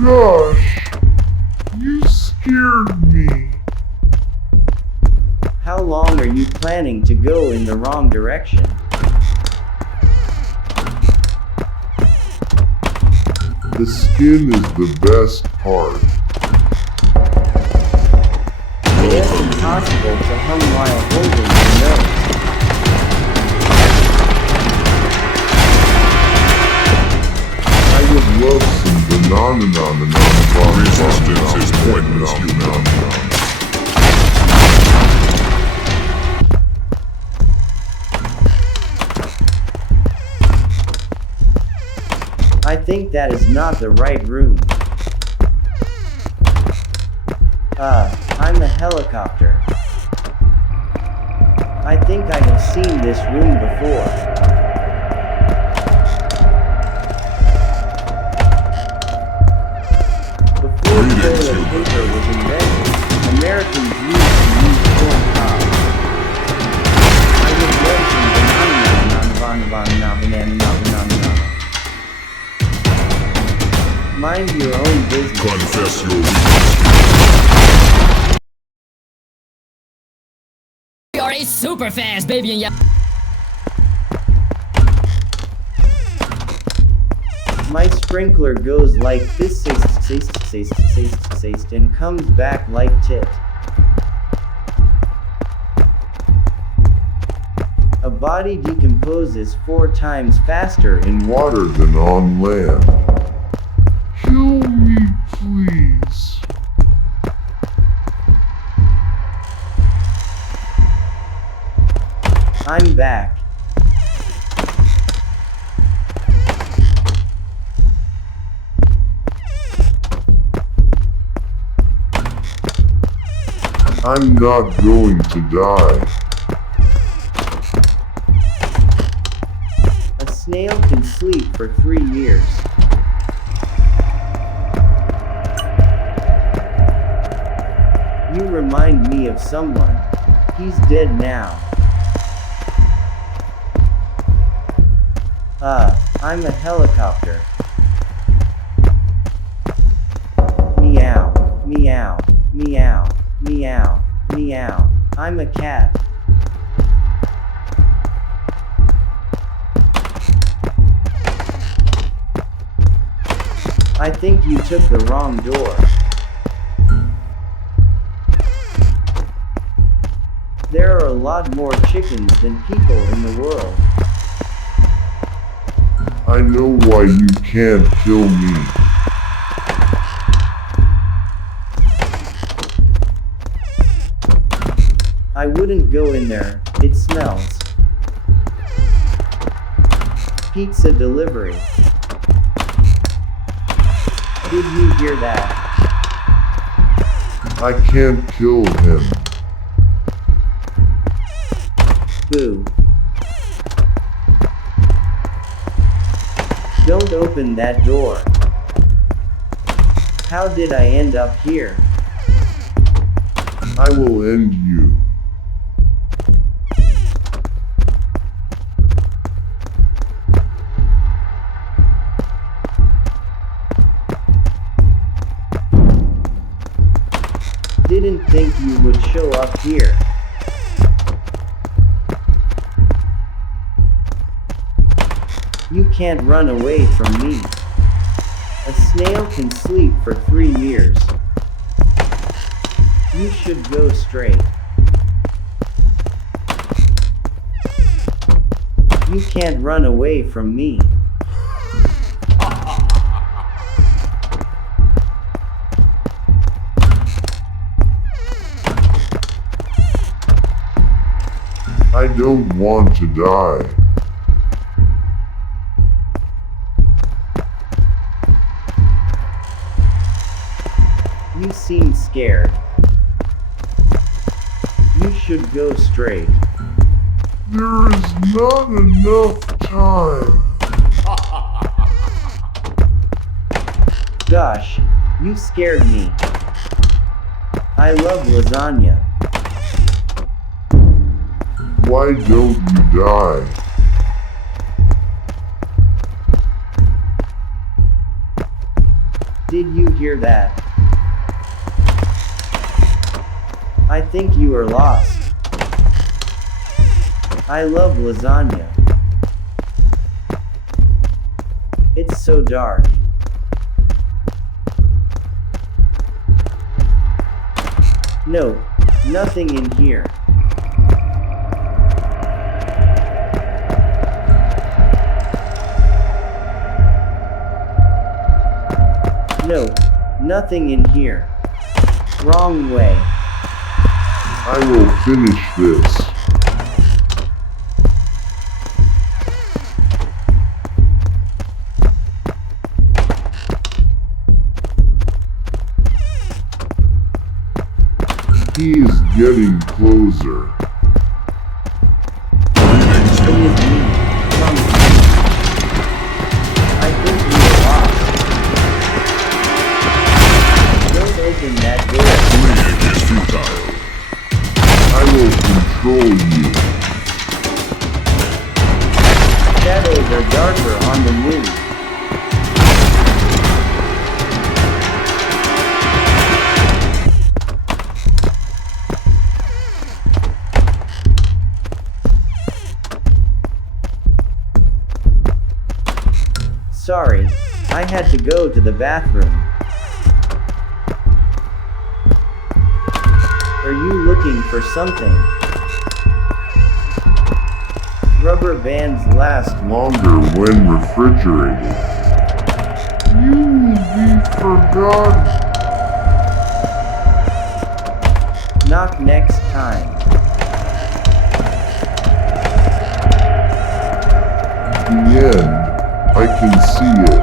Gosh, you scared me. How long are you planning to go in the wrong direction? The skin is the best part. It's impossible to hum while holding your nose. I would love some banana. Resistance is pointless, human. I think that is not the right room. I'm a helicopter. I think I have seen this room before. Before toilet paper was invented, Americans used to use corn cobs. I would love some banana. Mind your own business. Confess your weakness. You're a super fast baby and yeah. My sprinkler goes like this and comes back like tit. A body decomposes 4 times faster In water than on land. Kill me, please. I'm back. I'm not going to die. A snail can sleep for 3 years. You remind me of someone. He's dead now. I'm a helicopter. Meow, meow, meow, meow, meow. I'm a cat. I think you took the wrong door. There are a lot more chickens than people in the world. I know why you can't kill me. I wouldn't go in there, it smells. Pizza delivery. Did you hear that? I can't kill him. Boo. Don't open that door. How did I end up here? I will end you. Didn't think you would show up here. You can't run away from me. A snail can sleep for 3 years. You should go straight. You can't run away from me. I don't want to die. You seem scared. You should go straight. There is not enough time. Gosh, you scared me. I love lasagna. Why don't you die? Did you hear that? I think you are lost. I love lasagna. It's so dark. No, nothing in here. No, nothing in here. Wrong way. I will finish this. He is getting closer. It is me. Come. I think we are lost. Don't open that door. Fleeing is futile. I will control you. Shadows are darker on the moon. Sorry, I had to go to the bathroom. Are you looking for something? Rubber bands last Longer when refrigerated. You will be forgotten. Knock next time. The end. I can see it.